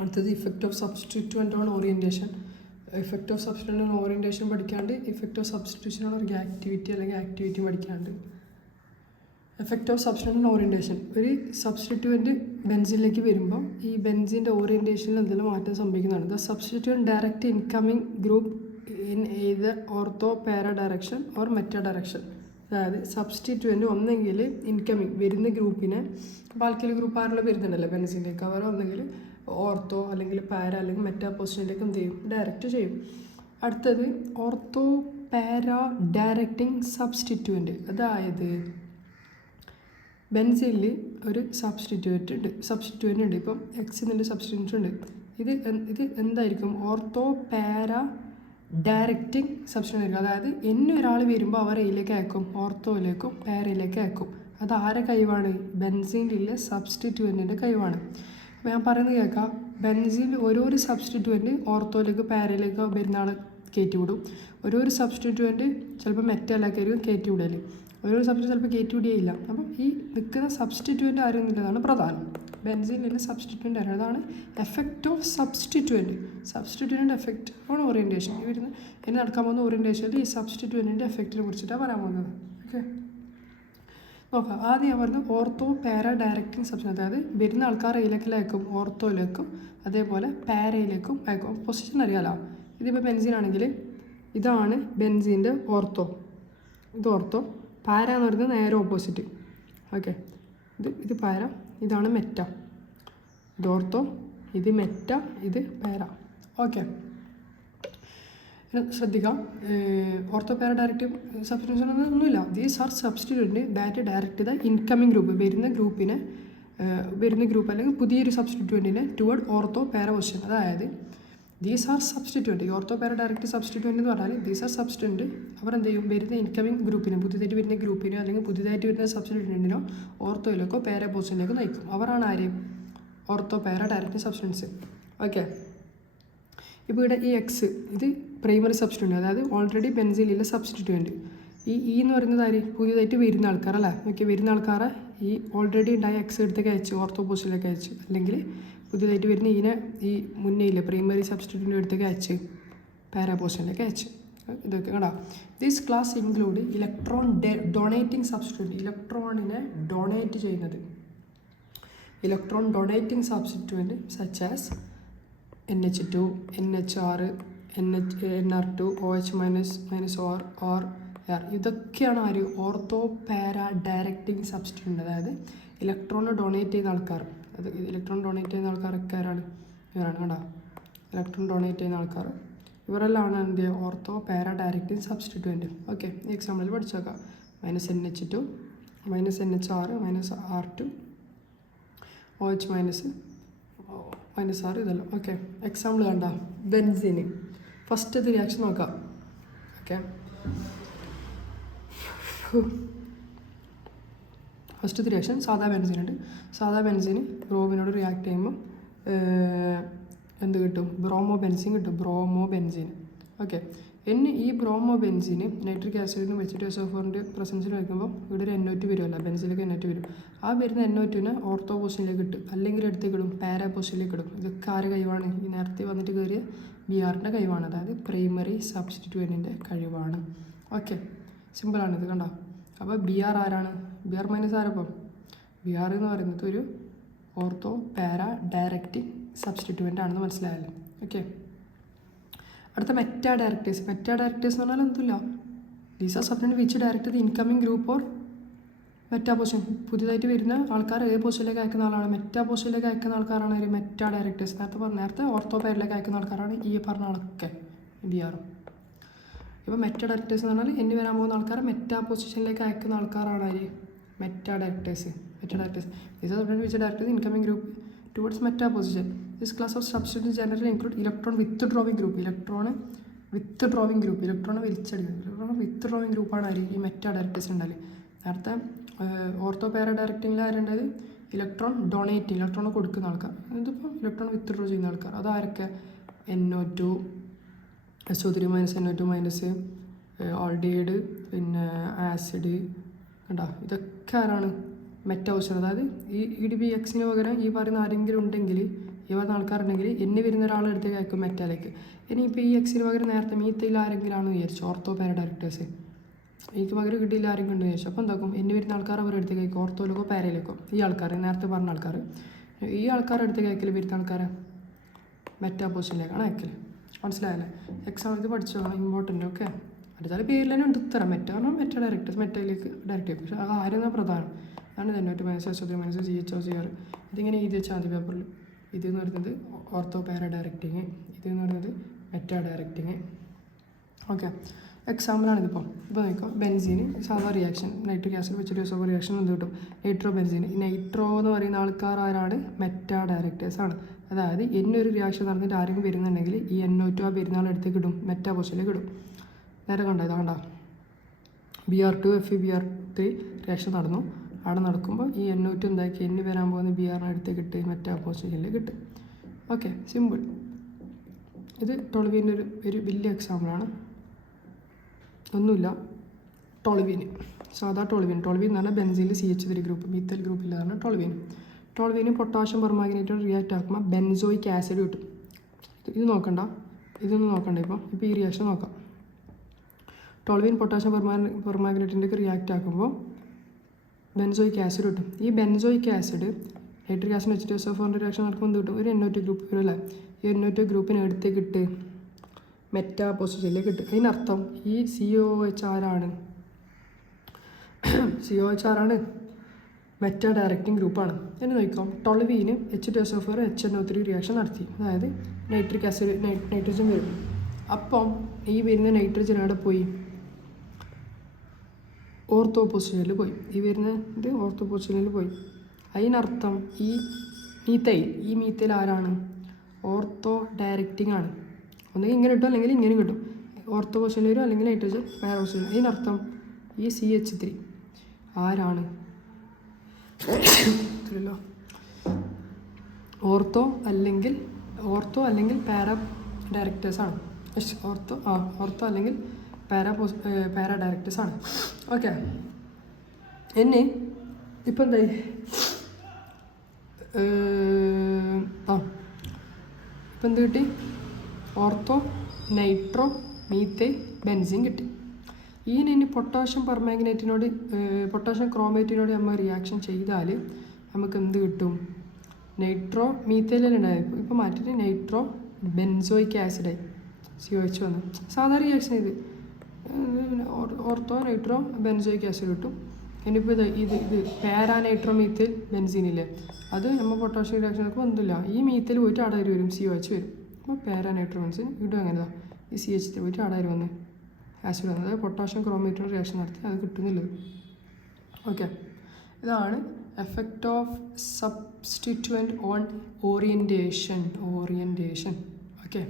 അടുത്തത് effect of substituent on orientation. Effect of substituent on orientation പഠിക്കാണ്ട് effect of substitution on ഒരു activity അല്ലെങ്കിൽ activity പഠിക്കാണ്ട്. Effect of substituent orientation. ഒരു substituent ബെൻസിനിലേക്ക് വരുമ്പോൾ ഈ ബെൻസിൻ്റെ ഓറിയൻറ്റേഷനിൽ എന്തെങ്കിലും മാറ്റം സംഭവിക്കുന്നതാണ്. The substituent direct incoming group in either ortho para direction or meta direction. അതായത് സബ്സ്റ്റിറ്റ്യൂവൻ്റ് ഒന്നെങ്കിൽ ഇൻകമ്മിങ് വരുന്ന ഗ്രൂപ്പിനെ, ബാക്കിയുള്ള ഗ്രൂപ്പ് ആരുടെ വരുന്നുണ്ടല്ലോ ബെൻസിൻ്റെയൊക്കെ, അവർ ഒന്നെങ്കിൽ ഓർത്തോ അല്ലെങ്കിൽ പാര അല്ലെങ്കിൽ മെറ്റാ പൊസിഷനിലേക്ക് എന്ത് ചെയ്യും, ഡയറക്റ്റ് ചെയ്യും. അടുത്തത് ഓർത്തോ പാര ഡയറക്റ്റിംഗ് സബ്സ്റ്റിറ്റ്യൂവൻ്റ്. അതായത് ബെൻസിനിൽ ഒരു സബ്സ്റ്റിറ്റ്യൂവൻ്റ് ഉണ്ട്. ഇപ്പം എക്സ് എന്നൊരു സബ്സ്റ്റിറ്റ്യൂവൻ്റ് ഉണ്ട്. ഇത് എന്തായിരിക്കും, ഓർത്തോ പാര ഡയറക്റ്റിംഗ് സബ്സ്റ്റിറ്റ്യൂവൻ്റ്. അതായത് ഒരാൾ വരുമ്പോൾ അവർ ഇതിലേക്ക് അയക്കും, ഓർത്തോയിലേക്കും പാരയിലേക്ക് അയക്കും. അത് ആരെ കഴിവാണ്, ബെൻസിനിലെ സബ്സ്റ്റിറ്റ്യൂവൻറ്റിൻ്റെ കഴിവാണ്. അപ്പോൾ ഞാൻ പറയുന്നത് കേൾക്കാം, ബെൻസിനിൽ ഓരോരു സബ്സ്റ്റിറ്റ്യൂവൻറ്റ് ഓർത്തോയിലേക്ക് പാരയിലേക്ക് വരുന്ന ആൾ കയറ്റി വിടും. ഓരോരു സബ്സ്റ്റിറ്റ്യൂവൻറ്റ് ചിലപ്പോൾ മെറ്റലായിരിക്കും കയറ്റി വിടൽ, ഓരോ സബ്സ്റ്റിറ്റ്യൂവൻറ്റ് ചിലപ്പോൾ കയറ്റി വിടുകയില്ല. അപ്പം ഈ നിൽക്കുന്ന സബ്സ്റ്റിറ്റ്യൂവൻ്റ് ആരെന്നുള്ളതാണ് പ്രധാനം. ബെൻസിനിലെ സബ്സ്റ്റിറ്റ്യൂവൻ്റ് ആണ്. അതാണ് effect of substituent. Substituent effect on orientation. ഇനി നടക്കാൻ പോകുന്ന ഓറിയൻറ്റേഷനിൽ ഈ സബ്സ്റ്റിറ്റ്യൂവൻറ്റിൻ്റെ എഫക്റ്റിനെ കുറിച്ചിട്ടാണ് പറയാൻ പോകുന്നത്. ഓക്കെ, നോക്കാം. ആദ്യം ഞാൻ പറഞ്ഞത് ഓർത്തോ പാര ഡയറക്റ്റിംഗ് സബ്സ്റ്റിറ്റ്യൂവൻ്റ്. അതായത് വരുന്ന ആൾക്കാർ ഇതിലേക്കും ഓർത്തോയിലേക്കും അതേപോലെ പാരയിലേക്കും അയക്കും. പൊസിഷൻ അറിയാലോ. ഇതിപ്പോൾ ബെൻസിനാണെങ്കിൽ ഇതാണ് ബെൻസിൻ്റെ ഓർത്തോ, ഇത് ഓർത്തോ. പാര എന്ന് പറയുന്നത് നേരെ ഓപ്പോസിറ്റ്. ഓക്കെ, ഇത് പാര, ഇതാണ് മെറ്റ. ഇത് ഓർത്തോ, ഇത് മെറ്റ, ഇത് പാര. ഓക്കെ, ശ്രദ്ധിക്കാം. ഓർത്തോ പാര ഡയറക്റ്റീവ് സബ്സ്റ്റിറ്റ്യൂഷൻ ഒന്നുമില്ല. These are substituent that direct the incoming group, വരുന്ന ഗ്രൂപ്പ് അല്ലെങ്കിൽ പുതിയൊരു സബ്സ്റ്റിറ്റ്യൂവൻറ്റിനെ ടുവേർഡ് ഓർത്തോ പാര പൊസിഷൻ. അതായത് ദീസ് ആർ സബ്സ്റ്റിറ്റ്യൂവൻ്റ്. ഓർത്തോ പാര ഡയറക്റ്റ് സബ്സ്റ്റിറ്റ്യൂവൻ്റ് എന്ന് പറഞ്ഞാൽ ദീസ് ആർ സബ്സ്റ്റിറ്റ്യൂവൻ്റ്. അവർ എന്ത് ചെയ്യും, വരുന്ന ഇൻകമിങ് ഗ്രൂപ്പിനെ, പുതിയതായിട്ട് വരുന്ന ഗ്രൂപ്പിനോ അല്ലെങ്കിൽ പുതിയതായിട്ട് വരുന്ന സബ്സ്റ്റിറ്റ്യൂവൻറ്റിനോ ഓർത്തോയിലേക്കോ പാര പൊസിഷനിലേക്കോ നയിക്കും. അവരാണ് ആര്, ഓർത്തോ പാര ഡയറക്റ്റ് സബ്സ്റ്റിറ്റ്യൂവൻസ്. ഓക്കെ, ഇപ്പോൾ ഇവിടെ ഈ എക്സ്, ഇത് പ്രൈമറി സബ്സ്റ്റിറ്റ്യൂവൻ്റ്, അതായത് ഓൾറെഡി ബെൻസിനിലെ സബ്സ്റ്റിറ്റ്യൂവൻ്റ്. ഈ എന്ന് പറയുന്നത് ആര്, പുതിയതായിട്ട് വരുന്ന ആൾക്കാരല്ലേ. ഓക്കെ, വരുന്ന ആൾക്കാരെ ഈ ഓൾറെഡി ഉണ്ടായ എക്സ് എടുത്തേക്ക് അയച്ചു, ഓർത്തോ പൊസിഷനിലേക്ക് അയച്ചു. അല്ലെങ്കിൽ പുതിയതായിട്ട് വരുന്ന ഈ മുന്നേ ഇല്ല പ്രൈമറി സബ്സ്റ്റിറ്റ്യൂവൻ്റ് എടുത്തേക്ക് അയച്ച് പാരാ പൊസിഷനിലേക്ക് അയച്ചു. ഇതൊക്കെ കണ്ടാ. This class include electron donating substituent. ഇലക്ട്രോണിനെ ഡൊണേറ്റ് ചെയ്യുന്നത്, electron donating substituent such as NH2, NHR, NR2, OH- or R. ഇതൊക്കെയാണ് ആര്, ഓർത്തോ പാര ഡയറക്റ്റിംഗ് സബ്സ്റ്റിറ്റ്യൂവൻ്റ്. അതായത് ഇലക്ട്രോൺ ഡൊണേറ്റ് ചെയ്യുന്ന ആൾക്കാർ. അത് ഇലക്ട്രോൺ ഡൊണേറ്റ് ചെയ്യുന്ന ആൾക്കാരൊക്കെ ഇവരാണ് കേട്ടോ. ഇലക്ട്രോൺ ഡൊണേറ്റ് ചെയ്യുന്ന ആൾക്കാർ ഇവരെല്ലാം എന്ത് ചെയ്യുക, ഓർത്തോ പാര ഡയറക്റ്റിംഗ് സബ്സ്റ്റിറ്റ്യൂവൻ്റ്. ഓക്കെ, ഈ എക്സാമ്പിളിൽ പഠിച്ചു നോക്കാം. -NH2, -NHR, -R2, OH- -R, ഇതല്ല. ഓക്കെ, എക്സാമ്പിൾ കണ്ട ബെൻസിന്. ഫസ്റ്റത്തെ റിയാക്ഷൻ നോക്കാം. ഓക്കെ, ഫസ്റ്റത്തെ റിയാക്ഷൻ സാധാ ബെൻസിനുണ്ട്. സാധാ ബെൻസിന് ബ്രോമിനോട് റിയാക്ട് ചെയ്യുമ്പോൾ എന്ത് കിട്ടും, ബ്രോമോ ബെൻസിൻ കിട്ടും, ബ്രോമോ ബെൻസിൻ. ഓക്കെ, ഈ ബ്രോമോ ബെൻസിന് നൈട്രിക് ആസിഡിന് വെച്ചിട്ട് SO4 പ്രസൻസിൽ വയ്ക്കുമ്പോൾ ഇവിടെ ഒരു NO2 വരുമല്ലോ, ബെൻസിലേക്ക് NO2 വരും. ആ വരുന്ന NO2നെ ഓർത്തോ പൊസിഷനിലേക്ക് ഇട്ട് അല്ലെങ്കിൽ എടുത്തേക്ക് ഇടും, പാരാ പൊസിഷനിലേക്ക് ഇടും. ഇതൊക്കെ ആരുടെ കഴിവാണ്, ഈ നേരത്തെ വന്നിട്ട് കയറിയ BRൻ്റെ കഴിവാണ്. അതായത് പ്രൈമറി സബ്സ്റ്റിറ്റ്യൂവൻറ്റിൻ്റെ കഴിവാണ്. ഓക്കെ, സിമ്പിളാണിത് കണ്ടോ. അപ്പോൾ BR ആരാണ്, BR - ആരപ്പം, BR എന്ന് പറയുന്നത് ഒരു ഓർത്തോ പാര ഡയറക്റ്റിംഗ് സബ്സ്റ്റിറ്റ്യൂവൻ്റ് ആണെന്ന് മനസ്സിലായല്ലോ. ഓക്കെ, അടുത്ത മെറ്റാ ഡയറക്റ്റേഴ്സ്. മെറ്റാ ഡയറക്റ്റേഴ്സ് എന്ന് പറഞ്ഞാൽ എന്തില്ല, these are substituent which direct the incoming group or meta position. പുതിയതായിട്ട് വരുന്ന ആൾക്കാർ ഏത് പൊസിഷനിലേക്ക് അയക്കുന്ന ആളാണ്, മെറ്റാ പൊസിഷനിലേക്ക് അയക്കുന്ന ആൾക്കാരാണ് ഒരു മെറ്റാ ഡയറക്റ്റേഴ്സ്. നേരത്തെ ഓർത്തോ പാരയിലേക്ക് അയക്കുന്ന ആൾക്കാരാണ് ഈ പറഞ്ഞ ആളൊക്കെ BR. ഇപ്പോൾ മെറ്റാ ഡയറക്റ്റേഴ്സ് എന്ന് പറഞ്ഞാൽ ഇനി വരാൻ പോകുന്ന ആൾക്കാർ മെറ്റാ പൊസിഷനിലേക്ക് അയക്കുന്ന ആൾക്കാരാണ് ആര്, meta directors. These are substituent which direct the incoming group towards meta position. This class of substituents generally include electron withdrawing group. Electron electron withdrawing ഗ്രൂപ്പാണ് ആര്, ഈ മെറ്റാ ഡയറക്റ്റേഴ്സ് ഉണ്ടാല്. നേരത്തെ ഓർത്തോ പാര ഡയറക്റ്റിംഗിൽ ആരുണ്ടത്, ഇലക്ട്രോൺ ഡൊണേറ്റ്, ഇലക്ട്രോൺ കൊടുക്കുന്ന ആൾക്കാർ. ഇതിപ്പോൾ ഇലക്ട്രോൺ വിത്ത്ഡ്രോ ചെയ്യുന്ന ആൾക്കാർ. അതാരൊക്കെ, NO2, SO3- NO2-, ആൾഡിഹൈഡ്, പിന്നെ ആസിഡ് കണ്ടോ. ഇതൊക്കെ ആരാണ്, മെറ്റാ പൊസിഷൻ. അതായത് ഈ EDBXന് പകരം ഈ പറയുന്ന ആരെങ്കിലും ഉണ്ടെങ്കിൽ വരുന്ന ആൾക്കാരുണ്ടെങ്കിൽ എന്നെ വരുന്ന ഒരാളെടുത്തേക്ക് അയക്കും മെറ്റാലേക്ക്. ഇനിയിപ്പോൾ ഈ എക്സിന് പകരം നേരത്തെ മീത്തയിൽ ആരെങ്കിലും ആണെന്ന് വിചാരിച്ചു, ഓർത്തോ പാര ഡയറക്ടേഴ്സ് എനിക്ക് പകരം കിട്ടിയില്ല ആരെങ്കിലും ഉണ്ടെന്ന് വിചാരിച്ചു. അപ്പോൾ എന്താക്കും എന്നെ വരുന്ന ആൾക്കാർ അവരുടെ അടുത്തേക്ക് അയക്കും, ഓർത്തോയിലേക്കോ പാരയിലേക്കോ. ഈ ആൾക്കാർ നേരത്തെ പറഞ്ഞ ആൾക്കാർ ഈ ആൾക്കാരുടെ അടുത്തേക്ക് അയക്കൽ വരുന്ന ആൾക്കാരെ മെറ്റാ പൊസിഷനിലേക്കാണ് അയക്കൽ. മനസ്സിലായല്ലേ? എക്സാം ഇത് പഠിച്ചോ, ഇമ്പോർട്ടൻ്റ്. ഓക്കെ, അടുത്താൽ പേരിൽ തന്നെ ഉണ്ട് ഉത്തരം. മെറ്റ പറഞ്ഞാൽ മെറ്റ ഡയറക്ടേഴ്സ്, മെറ്റയിലേക്ക് ഡയറക്റ്റ് ചെയ്യും. പക്ഷേ ആ ആരെന്നാ പ്രധാനം ആണ് തന്നെ ഒരു മനസ്സ് അശ്വതി മനസ്സ് GHO CR ഇതിങ്ങനെ എഴുതി വെച്ചാൽ ആദ്യ പേപ്പറിൽ. ഇതെന്ന് പറയുന്നത് ഓർത്തോ പാര ഡയറക്റ്റിങ്, ഇതെന്ന് പറയുന്നത് മെറ്റാ ഡയറക്റ്റിങ്. ഓക്കെ, എക്സാമ്പിളാണിതിപ്പോൾ. ഇപ്പോൾ നോക്കാം, ബെൻസീന് സാധാ റിയാക്ഷൻ നൈട്രിക് ആസിഡ് വെച്ചിട്ട് റിയാക്ഷൻ എന്ത് കിട്ടും? Nitro benzene. ഈ നൈട്രോ എന്ന് പറയുന്ന ആൾക്കാർ ആരാണ്? മെറ്റാ ഡയറക്ടേഴ്സാണ്. അതായത് എന്നൊരു റിയാക്ഷൻ നടന്നിട്ട് ആരെങ്കിലും വരുന്നുണ്ടെങ്കിൽ ഈ NO2 ആ വരുന്ന ആളെടുത്തേക്ക് ഇടും, മെറ്റാ പൊസിഷനിലേക്ക് ഇടും. നേരെ കണ്ടോ, ഇതാ കണ്ടോ, BR2 FeBr3 റിയാക്ഷൻ നടന്നു. അവിടെ നടക്കുമ്പോൾ ഈ NO2 എന്താക്കി എന്നെ വരാൻ പോകുന്ന BR അടുത്തേക്ക് ഇട്ട് മെറ്റാ പൊസിഷനിലേക്ക് ഇട്ട്. Okay, simple. ഇത് ടോളുവിൻ്റെ ഒരു വലിയ എക്സാമ്പിളാണ്. ഒന്നുമില്ല, ടോളുവിന് സാധാ ടോളുവിൻ എന്ന് പറഞ്ഞാൽ ബെൻസീനിൽ CH3 ഗ്രൂപ്പ്, മീത്തൽ ഗ്രൂപ്പിലാണ് ടോളുവിന് പൊട്ടാഷ്യം പെർമാഗ്നേറ്റ് റിയാക്ട് ആക്കുമ്പോൾ ബെൻസോയിക് ആസിഡ് കിട്ടും. ഇത് നോക്കണ്ട, ഇതൊന്നും നോക്കണ്ട. ഇപ്പോൾ ഈ റിയാക്ഷൻ നോക്കാം. ടോളുവിൻ പൊട്ടാഷ്യം പെർമാഗ്നേറ്റിൻ്റെ റിയാക്ട് ആക്കുമ്പോൾ ബെൻസോയിക് ആസിഡ് കിട്ടും. ഈ benzoic acid nitric acid H2SO4 reaction നടക്കുമ്പോൾ എന്ത് കിട്ടും? ഒരു NO2 ഗ്രൂപ്പ് വരും അല്ലേ? ഈ NO2 ഗ്രൂപ്പിന് അടുത്തേക്ക് ഇട്ട് മെറ്റാ പൊസിഷനിലേക്ക് ഇട്ട്. അതിനർത്ഥം ഈ COH ആരാണ്? COH ആരാണ്? മെറ്റാ ഡയറക്റ്റിംഗ് ഗ്രൂപ്പാണ്. എന്ന് നോക്കാം, ടോളുവിന് H2SO4 HNO3 റിയാക്ഷൻ നടത്തി. അതായത് നൈട്രിക് ആസിഡ് നൈട്രജൻ വരും. അപ്പം ഈ വരുന്ന നൈട്രജൻ അവിടെ പോയി? ഓർത്തോ പൊസിഷനിൽ പോയി. ഈ വരുന്നത് ഓർത്തോ പൊസിഷനിൽ പോയി. അതിനർത്ഥം ഈ മീത്തയിൽ ആരാണ്? ഓർത്തോ ഡയറക്റ്റിംഗ് ആണ്. ഒന്നുകിൽ ഇങ്ങനെ കിട്ടും അല്ലെങ്കിൽ ഇങ്ങനെ കിട്ടും. ഓർത്തോ പൊസിഷനിൽ വരും അല്ലെങ്കിൽ നൈട്രജൻ പാര പൊസിഷൻ. അതിനർത്ഥം ഈ CH3 ആരാണ്? ഓർത്തോ അല്ലെങ്കിൽ പാര ഡയറക്ടേഴ്സാണ്. ഓർത്തോ അല്ലെങ്കിൽ പാര ഡയറക്ടേഴ്സാണ്. ഓക്കെ, എന്നെ ഇപ്പം എന്തായി? ഇപ്പം എന്ത് കിട്ടി? ഓർത്തോ, നൈട്രോ, മീത്തൈൽ, ബെൻസീൻ കിട്ടി. ഇനി പൊട്ടാഷ്യം പെർമാഗ്നേറ്റിനോട് പൊട്ടാഷ്യം ക്രോമേറ്റിനോട് നമ്മൾ റിയാക്ഷൻ ചെയ്താൽ നമുക്ക് എന്ത് കിട്ടും? നൈട്രോ മീത്തൈലുണ്ടായിരുന്നു, ഇപ്പോൾ മാറ്റിയിട്ട് നൈട്രോ ബെൻസോയിക് ആസിഡായി COH വന്നു. സാധാരണ റിയാക്ഷൻ ഇത് ഓർത്തോ നൈട്രോ ബെൻസോയിക് ആസിഡ് കിട്ടും. ഇനിയിപ്പോൾ ഇത് പാരാ നൈട്രോ മീത്തൈൽ ബെൻസീനില്ലേ, അത് നമ്മൾ പൊട്ടാഷ്യം റിയാക്ഷൻ നോക്കുമ്പോൾ എന്തില്ല, ഈ മീത്തൈൽ പോയിട്ട് അവിടെ വരും COH വരും. അപ്പോൾ പാരാ നൈട്രോ ബെൻസീൻ ഇടും. അങ്ങനെതാ ഈ CH3 പോയിട്ട് അവിടെ വന്ന് ആസിഡ് വന്നത്. അതായത് പൊട്ടാഷ്യം ക്രോമേറ്റിനോട് റിയാക്ഷൻ നടത്തി അത് കിട്ടുന്നില്ലത്. ഓക്കെ, ഇതാണ് effect of substituent on orientation. Okay.